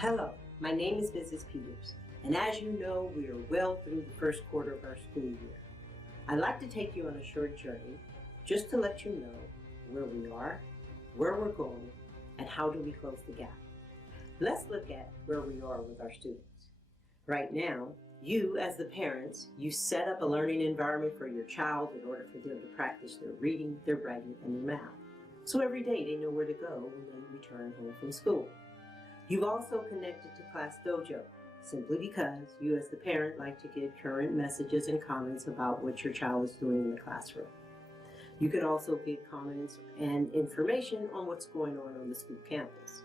Hello, my name is Mrs. Peters, and as you know, we are well through the first quarter of our school year. I'd like to take you on a short journey just to let you know where we are, where we're going, and how do we close the gap. Let's look at where we are with our students. Right now, you as the parents, you set up a learning environment for your child in order for them to practice their reading, their writing, and their math. So every day they know where to go when they return home from school. You've also connected to Class Dojo, simply because you as the parent like to get current messages and comments about what your child is doing in the classroom. You can also get comments and information on what's going on the school campus.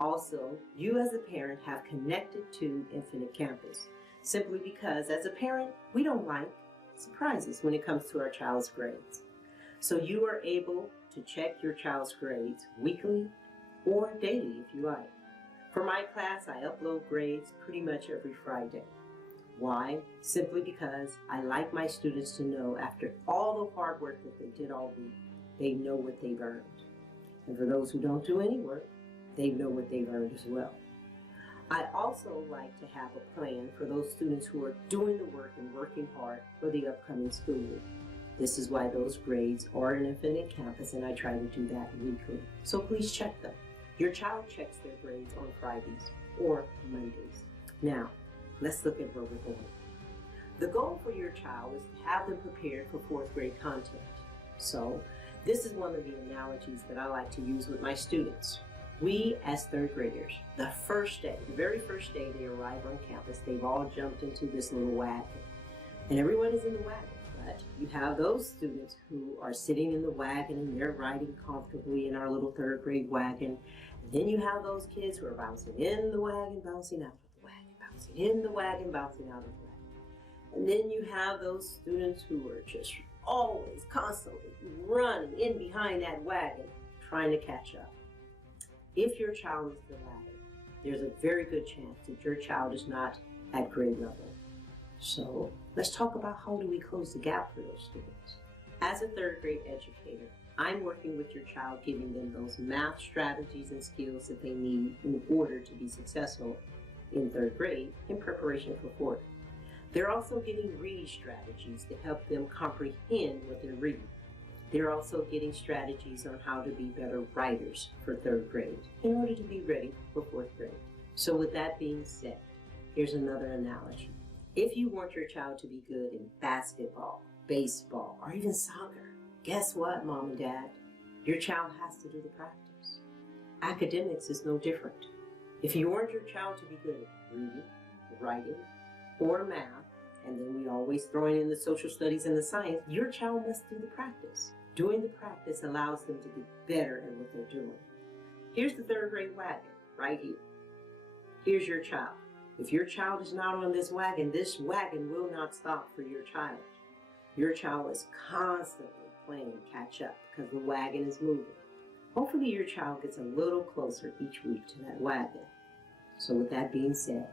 Also, you as a parent have connected to Infinite Campus, simply because as a parent, we don't like surprises when it comes to our child's grades. So you are able to check your child's grades weekly or daily if you like. For my class, I upload grades pretty much every Friday. Why? Simply because I like my students to know after all the hard work that they did all week, they know what they've earned. And for those who don't do any work, they know what they've earned as well. I also like to have a plan for those students who are doing the work and working hard for the upcoming school week. This is why those grades are in Infinite Campus, and I try to do that weekly. So please check them. Your child checks their grades on Fridays or Mondays. Now, let's look at where we're going. The goal for your child is to have them prepared for fourth grade content. So, this is one of the analogies that I like to use with my students. We, as third graders, the very first day they arrive on campus, they've all jumped into this little wagon. And everyone is in the wagon. But you have those students who are sitting in the wagon and they're riding comfortably in our little third grade wagon. And then you have those kids who are bouncing in the wagon, bouncing out of the wagon, bouncing in the wagon, bouncing out of the wagon. And then you have those students who are just always, constantly running in behind that wagon, trying to catch up. If your child is the latter, there's a very good chance that your child is not at grade level. So let's talk about how do we close the gap for those students. As a third grade educator, I'm working with your child, giving them those math strategies and skills that they need in order to be successful in third grade in preparation for fourth. They're also getting reading strategies to help them comprehend what they're reading. They're also getting strategies on how to be better writers for third grade in order to be ready for fourth grade. So with that being said, here's another analogy. If you want your child to be good in basketball, baseball, or even soccer, guess what, Mom and Dad? Your child has to do the practice. Academics is no different. If you want your child to be good at reading, writing, or math, and then we always throw in the social studies and the science, your child must do the practice. Doing the practice allows them to get better at what they're doing. Here's the third grade wagon, right here. Here's your child. If your child is not on this wagon will not stop for your child. Your child is constantly playing catch up because the wagon is moving. Hopefully your child gets a little closer each week to that wagon. So with that being said,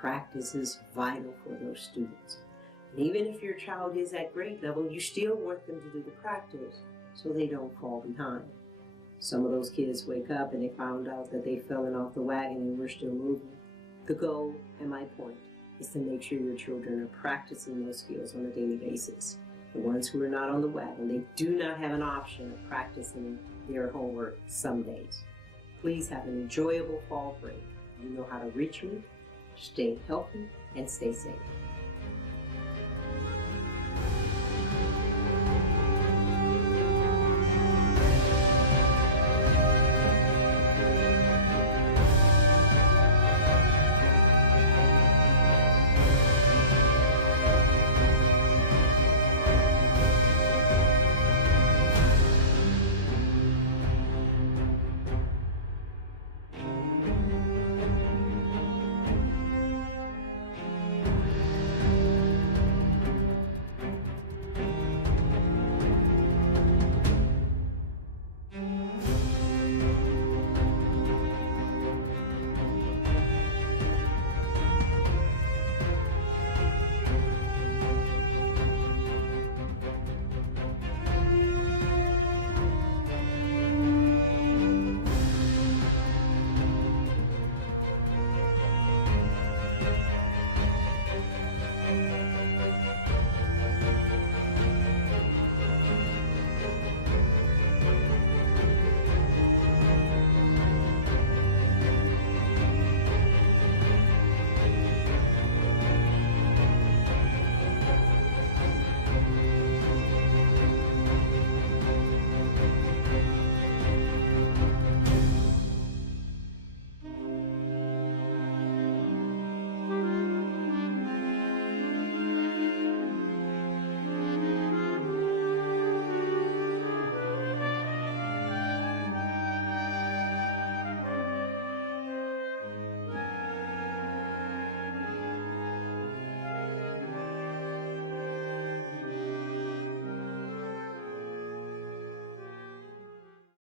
practice is vital for those students. And even if your child is at grade level, you still want them to do the practice so they don't fall behind. Some of those kids wake up and they found out that they've fallen off the wagon and we're still moving. The goal and my point is to make sure your children are practicing those skills on a daily basis. The ones who are not on the wagon, they do not have an option of practicing their homework some days. Please have an enjoyable fall break. You know how to reach me. Stay healthy and stay safe.